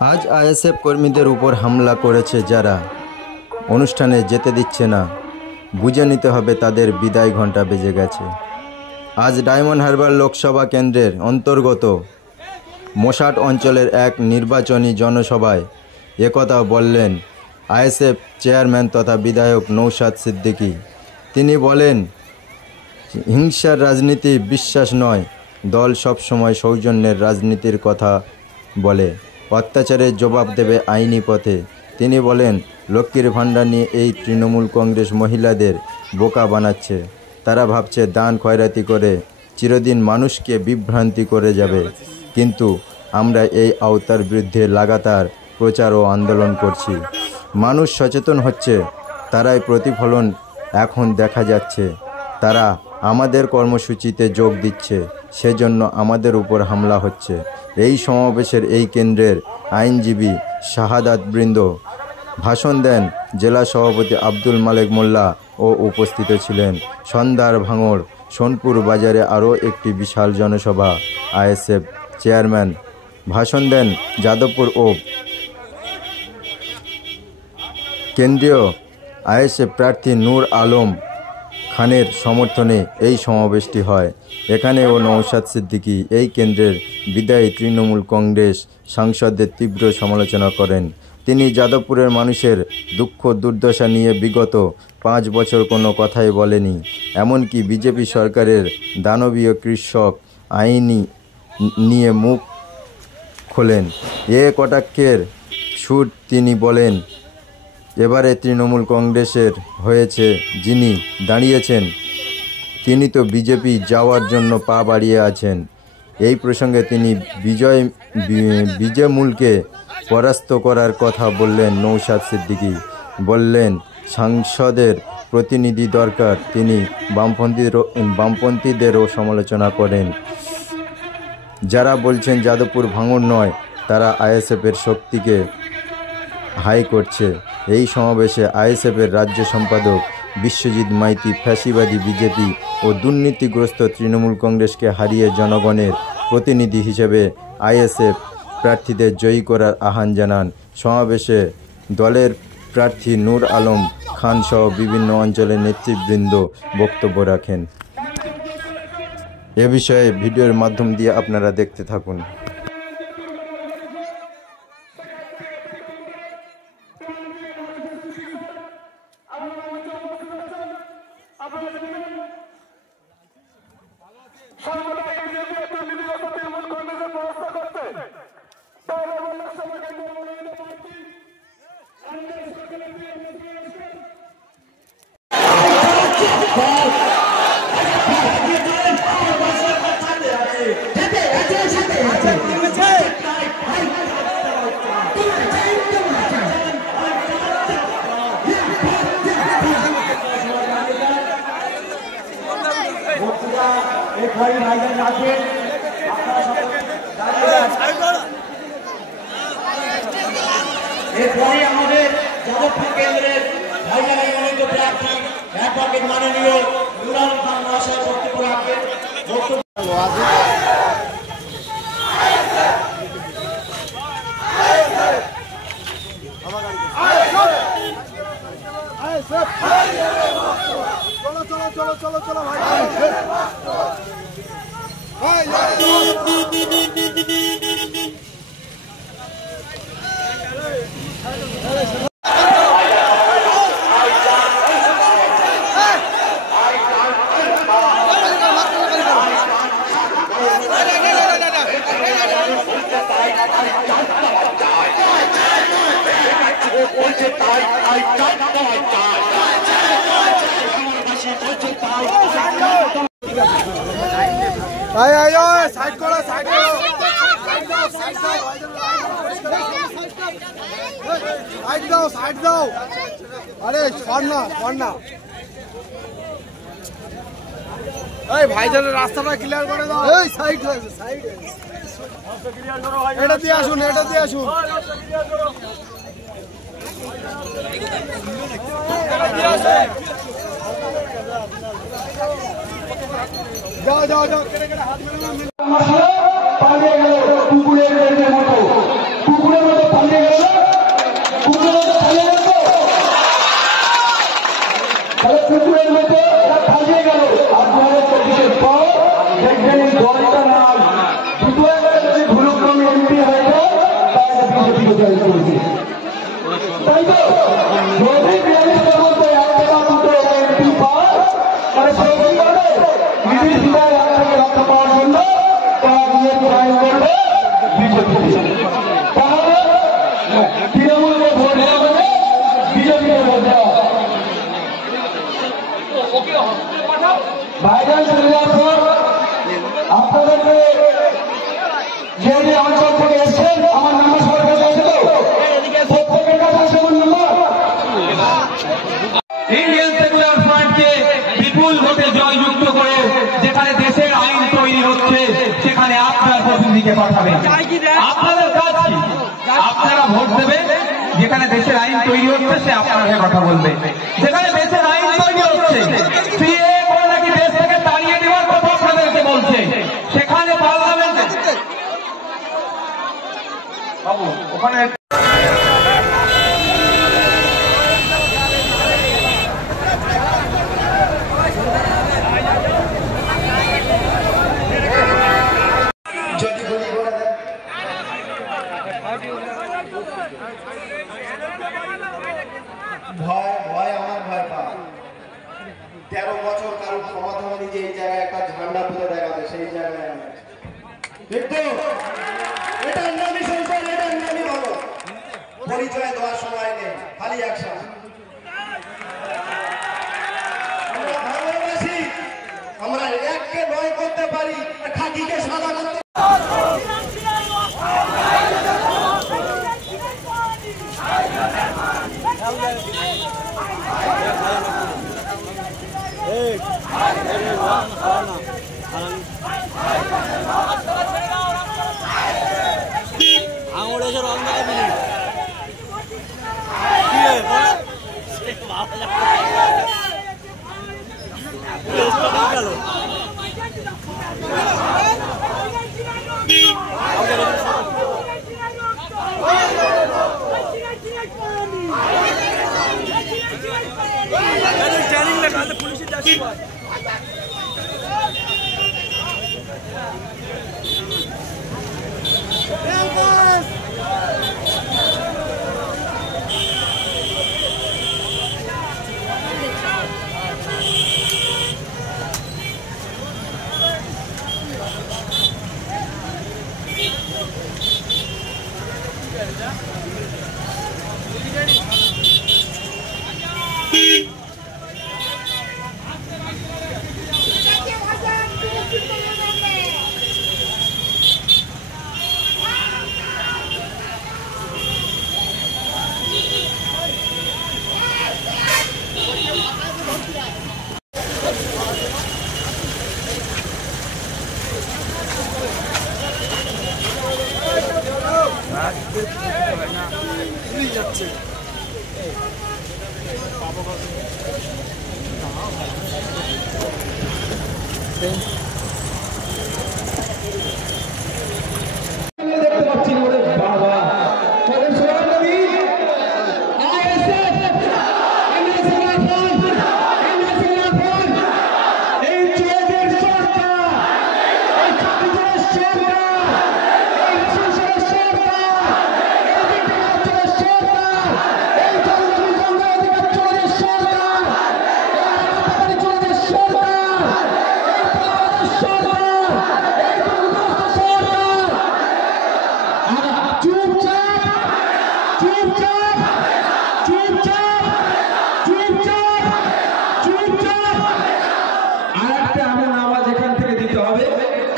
আজ আইএসএফ কর্মীদের উপর হামলা করেছে যারা, অনুষ্ঠানে যেতে দিচ্ছে না, বুঝে নিতে হবে তাদের বিদায় ঘণ্টা বেজে গেছে। আজ ডায়মন্ড হারবার লোকসভা কেন্দ্রের অন্তর্গত মশাট অঞ্চলের এক নির্বাচনী জনসভায় একথা বললেন আইএসএফ চেয়ারম্যান তথা বিধায়ক নৌশাদ সিদ্দিকী। তিনি বলেন, হিংসার রাজনীতি বিশ্বাস নয়, দল সবসময় সৌজন্যের রাজনীতির কথা বলে, অত্যাচারের জবাব দেবে আইনি পথে। তিনি বলেন, লক্ষ্মীর ভাণ্ডার নিয়ে এই তৃণমূল কংগ্রেস মহিলাদের বোকা বানাচ্ছে। তারা ভাবছে দান খয়রাতি করে চিরদিন মানুষকে বিভ্রান্তি করে যাবে, কিন্তু আমরা এই আওতার বিরুদ্ধে লাগাতার প্রচার ও আন্দোলন করছি। মানুষ সচেতন হচ্ছে, তারাই প্রতিফলন এখন দেখা যাচ্ছে। তারা আমাদের কর্মসূচিতে যোগ দিচ্ছে, সেজন্য আমাদের উপর হামলা হচ্ছে। এই সমাবেশের এই কেন্দ্রের আইনজীবী শাহাদাত বৃন্দ ভাষণ দেন। জেলা সভাপতি আব্দুল মালেক মোল্লা ও উপস্থিত ছিলেন। সন্ধ্যার ভাঙড় সোনপুর বাজারে আরও একটি বিশাল জনসভা। আইএসএফ চেয়ারম্যান ভাষণ দেন। যাদবপুর ও কেন্দ্রীয় আইএসএফ প্রার্থী নূর আলম খানের সমর্থনে এই সমাবেশটি হয়। এখানেও নৌশাদ সিদ্দিকী এই কেন্দ্রের বিদায়ী তৃণমূল কংগ্রেস সাংসদদের তীব্র সমালোচনা করেন। তিনি যাদবপুরের মানুষের দুঃখ দুর্দশা নিয়ে বিগত 5 বছর কোনো কথাই বলেনি। এমনকি বিজেপি সরকারের দানবীয় কৃষক আইনি নিয়ে মুখ খোলেন। এ কটাক্ষের সুর তিনি বলেন, এবারে তৃণমূল কংগ্রেসের হয়েছে যিনি দাঁড়িয়েছেন, তিনি তো বিজেপি যাওয়ার জন্য পা বাড়িয়ে আছেন। এই প্রসঙ্গে তিনি বিজেমূলকে পরাস্ত করার কথা বললেন। নৌশাদ সিদ্দিকী বললেন, সাংসদের প্রতিনিধি দরকার। তিনি বামপন্থীদেরও সমালোচনা করেন। যারা বলছেন যাদবপুর ভাঙড় নয়, তারা আইএসএফের শক্তিকে হাই করছে। এই সমাবেশে আইএসএফের রাজ্য সম্পাদক বিশ্বজিৎ মাইতি ফ্যাসিবাদী বিজেপি ও দুর্নীতিগ্রস্ত তৃণমূল কংগ্রেসকে হারিয়ে জনগণের প্রতিনিধি হিসেবে আইএসএফ প্রার্থীদের জয়ী করার আহ্বান জানান। সমাবেশে দলের প্রার্থী নূর আলম খান সহ বিভিন্ন অঞ্চলের নেতৃবৃন্দ বক্তব্য রাখেন। এ বিষয়ে ভিডিওর মাধ্যম দিয়ে আপনারা দেখতে থাকুন। এরপরে আমাদের যাদবপুর কেন্দ্রের ভাইজানের মনোনীত প্রার্থী অ্যাডভোকেট মাননীয় নূর আলম খান মহাশয় বক্তব্য রাখবেন। সাইড করো, সাইড করো, সাইড দাও, সাইড দাও। আরে সরনা, সরনা। এই ভাইজানের রাস্তাটা ক্লিয়ার করে দাও। এই সাইড হয়েছে, সাইড। এটা দিয়ে আসুন, এটা দিয়ে আসুন। যাও যাও যাও, কেটে কেটে হাত মেরে পালিয়ে গেল কুকুরের মতো, কুকুরের মতো বিজেপিতে, তাহলে তৃণমূলকে ভোট দেওয়া হবে, বিজেপিকে ভোট দেওয়া হবে। ভাইজান চলে যাওয়ার পর আপনাদেরকে যে অঞ্চল থেকে এসছেন আমার নাম্বার সবার কাছে আছে তো, প্রত্যেকের কাছে আছে আমার নাম্বার। ইন্ডিয়ান সেকুলার ফ্রন্টকে বিপুল ভোটে জয়যুক্ত করে যেখানে দেশের আইন তৈরি হচ্ছে সেখানে আপনার প্রতিনিধিকে পাঠাবেন। আপনাদের কাজ কি? আপনারা ভোট দেবেন, যেখানে দেশের আইন তৈরি হচ্ছে সে আপনার কথা বলবে। যেখানে দেশের আইন তৈরি হচ্ছে, সিএ করে নাকি দেশ থেকে তাড়িয়ে দেওয়ার কথা আপনাদেরকে বলছে, সেখানে পার্লামেন্টে বাবু ওখানে ভয় আমার ভয় পা 13 বছর কারো ক্ষমতা হয়নি যে এই জায়গায় একটা ঝান্ডা তুলে দেখাবে, সেই জায়গায় কিন্তু এটা নামি সংসার, এটা নামি ভালো পরিচয় দেওয়ার সময় নেই, খালি অ্যাকশন। আমরা ভালোবাসি, আমরা এককে নয় করতে পারি, খাকিকে সাদা করতে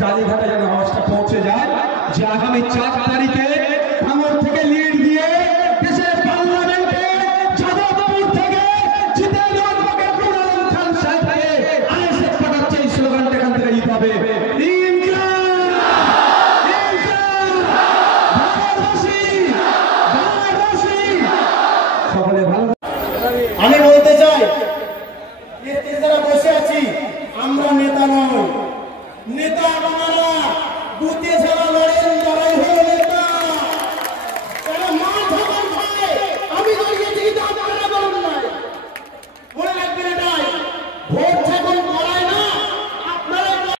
কালীঘাটে যেন আওয়াজটা পৌঁছে যায় যে আগামী 4 তারিখে ভাঙড় থেকে লিড দিয়ে দেশের পার্লামেন্টে যাদবপুর থেকে জিতেন্দ্র নুরুল আলম খান সাহেবকে আইএসএফ পাঠাচ্ছে, এই স্লোগানটা এখান থেকে দিতে হবে। আমি বলতে চাই যারা বসে আছি আমরা নেতা নই, নেতা বানারা বুতে ছাড়া লড়াই হলো নেতা, তারা মাঠ